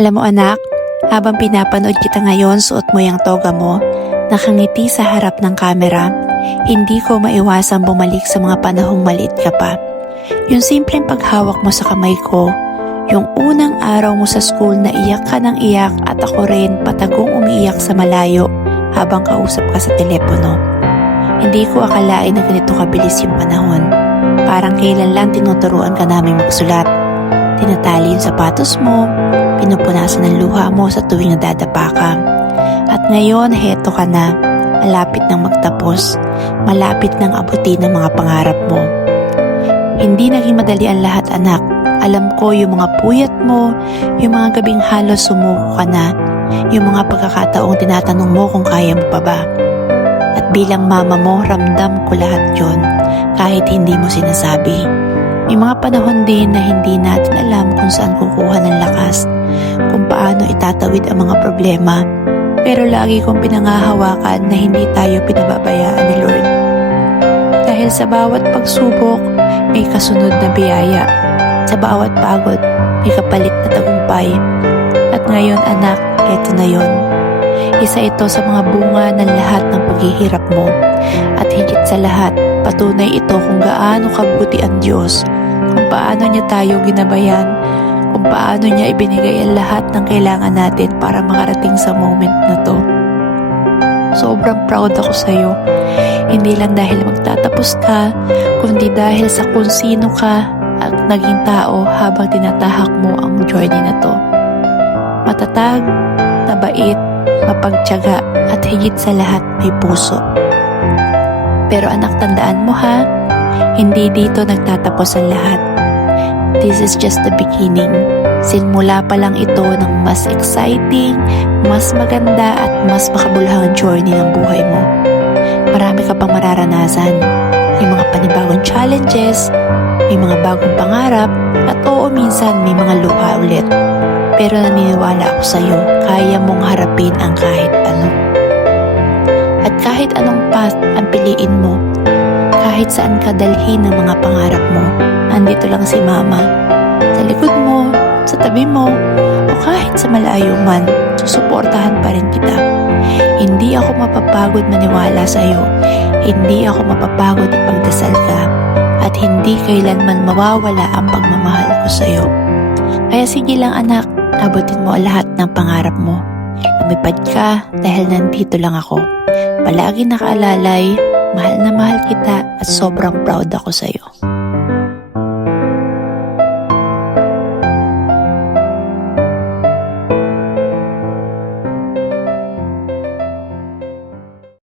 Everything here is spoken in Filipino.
Alam mo anak, habang pinapanood kita ngayon suot mo yung toga mo, nakangiti sa harap ng kamera, hindi ko maiwasang bumalik sa mga panahong maliit ka pa. Yung simpleng paghawak mo sa kamay ko, yung unang araw mo sa school na iyak ka ng iyak at ako rin patagong umiiyak sa malayo habang kausap ka sa telepono. Hindi ko akalain na ganito kabilis yung panahon. Parang kailan lang tinuturuan ka namin magsulat. Tinatali yung sapatos mo, pinupunasan ng luha mo sa tuwing nadadapa ka. At ngayon, heto ka na, malapit nang magtapos, malapit nang abutin ang mga pangarap mo. Hindi naging madali ang lahat anak. Alam ko yung mga puyat mo, yung mga gabing halos sumuko ka na, yung mga pagkakataong tinatanong mo kung kaya mo pa ba. At bilang mama mo, ramdam ko lahat yon kahit hindi mo sinasabi. May mga panahon din na hindi natin alam kung saan kukuha ng lakas, kung paano itatawid ang mga problema. Pero lagi kong pinangahawakan na hindi tayo pinababayaan ni Lord. Dahil sa bawat pagsubok, may kasunod na biyaya. Sa bawat pagod, may kapalit na tagumpay. At ngayon anak, eto na yon. Isa ito sa mga bunga ng lahat ng paghihirap mo. At higit sa lahat, patunay ito kung gaano kabuti ang Diyos, kung paano niya tayo ginabayan, kung paano niya ibinigay ang lahat ng kailangan natin para makarating sa moment na to. Sobrang proud ako sa'yo. Hindi lang dahil magtatapos ka, kundi dahil sa kung sino ka at naging tao habang tinatahak mo ang journey na to. Matatag, mabait, mapagtiyaga at higit sa lahat may puso. Pero anak, tandaan mo ha, hindi dito nagtatapos ang lahat. This is just the beginning. Sinmula pa lang ito ng mas exciting, mas maganda at mas makabuluhang journey ng buhay mo. Marami ka pang mararanasan. May mga panibagong challenges, may mga bagong pangarap, at oo, minsan may mga luha ulit. Pero naniniwala ako sa'yo, kaya mong harapin ang kahit ano. At kahit anong path ang piliin mo, kahit saan ka dalhin ng mga pangarap mo, andito lang si Mama. Sa likod mo, sa tabi mo, o kahit sa malayo man, susuportahan pa rin kita. Hindi ako mapapagod maniwala sa'yo, hindi ako mapapagod ipagdasal ka, at hindi kailanman mawawala ang pagmamahal ko sa'yo. Kaya sige lang anak, abutin mo lahat ng pangarap mo. Lumipad ka dahil nandito lang ako. Palagi nakaalalay, mahal na mahal kita at sobrang proud ako sa'yo.